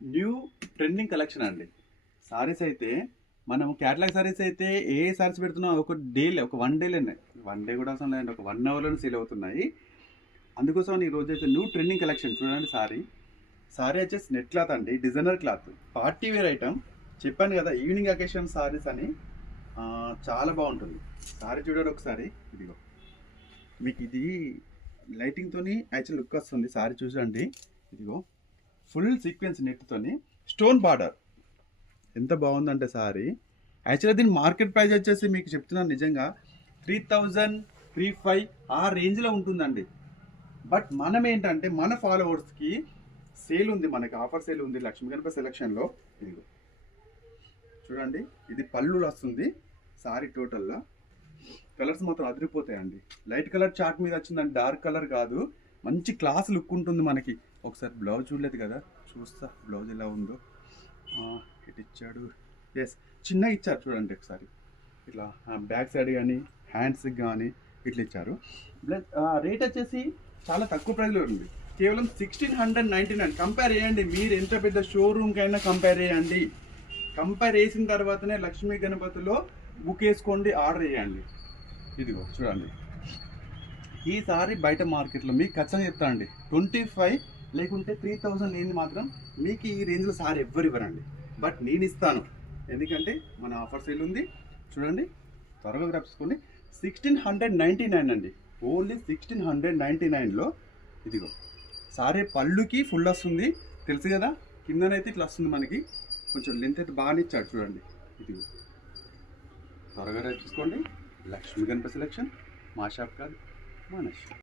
New trending collection అండి. సారీస్ అయితే మనం క్యాటలాగ్ సారీస్ అయితే ఏ సారీస్ పెడుతున్నాం ఒక డేలే, ఒక 1 డేలోనే, 1 డే కూడా అవసరం లేదండి, ఒక 1 అవర్లోనే సేల్ అవుతున్నాయి. అందుకోసం ఈ రోజు అయితే న్యూ ట్రెండింగ్ కలెక్షన్ చూడండి. సారీ వచ్చేసి నెట్ క్లాత్ అండి, designer cloth, party wear item. చెప్పాను కదా ఈవినింగ్ అకేషన్ సారీస్ అని. చాలా బాగుంటుంది సారీ. చూడండి ఒకసారి, ఇదిగో మీకు ఇది లైటింగ్తోని యాక్చువల్ లుక్ వస్తుంది. సారీ చూసండి, ఇదిగో ఫుల్ సీక్వెన్స్ నెట్తోని స్టోన్ బార్డర్. ఎంత బాగుందంటే సారీ. యాక్చువల్గా దీని మార్కెట్ ప్రైస్ వచ్చేసి మీకు చెప్తున్నాను నిజంగా 3000, 35 ఆ రేంజ్లో ఉంటుందండి. బట్ మనం ఏంటంటే మన ఫాలోవర్స్కి సేల్ ఉంది, మనకి ఆఫర్ సేల్ ఉంది లక్ష్మీ గణపతి సెలక్షన్లో. ఇదిగో చూడండి, ఇది పళ్ళు వస్తుంది సారీ. టోటల్గా కలర్స్ మాత్రం అదిరిపోతాయండి. లైట్ కలర్ చార్ట్ మీద వచ్చిందండి, డార్క్ కలర్ కాదు. మంచి క్లాస్ లుక్ ఉంటుంది మనకి. ఒకసారి బ్లౌజ్ చూడలేదు కదా, చూస్తా బ్లౌజ్ ఎలా ఉందో. ఇటు ఇచ్చాడు, ఎస్ చిన్నగా ఇచ్చారు చూడండి ఒకసారి. ఇట్లా బ్యాక్ సైడ్ కానీ హ్యాండ్స్కి కానీ ఇట్లా ఇచ్చారు. రేట్ వచ్చేసి చాలా తక్కువ ప్రైస్లో ఉంది, కేవలం 1699. కంపేర్ చేయండి, మీరు ఎంత పెద్ద షోరూమ్కైనా కంపేర్ చేయండి. కంపేర్ చేసిన తర్వాతనే లక్ష్మీ గణపతిలో బుక్ వేసుకోండి, ఆర్డర్ చేయండి. ఇదిగో చూడండి, ఈసారి బయట మార్కెట్లో మీకు ఖచ్చితంగా చెప్తానండి 25 లేకుంటే 3000 లేని మాత్రం మీకు ఈ రేంజ్లో సారీ ఎవ్వరు ఇవ్వరండి. బట్ నేను ఇస్తాను, ఎందుకంటే మన ఆఫర్ సేల్ ఉంది. చూడండి త్వరగా గ్రాప్సుకోండి. 1699 అండి, ఓన్లీ 1699లో. ఇదిగో సారీ పళ్ళుకి ఫుల్ వస్తుంది, తెలుసు కదా. కిందనైతే ఇట్లా వస్తుంది మనకి, కొంచెం లెంత్ అయితే బాగానే ఇచ్చాడు చూడండి. ఇదిగో త్వరగా గ్రాప్ చేసుకోండి. లక్ష్మీ గణపతి సెలక్షన్, మా షాప్ కాదు, మన షాప్.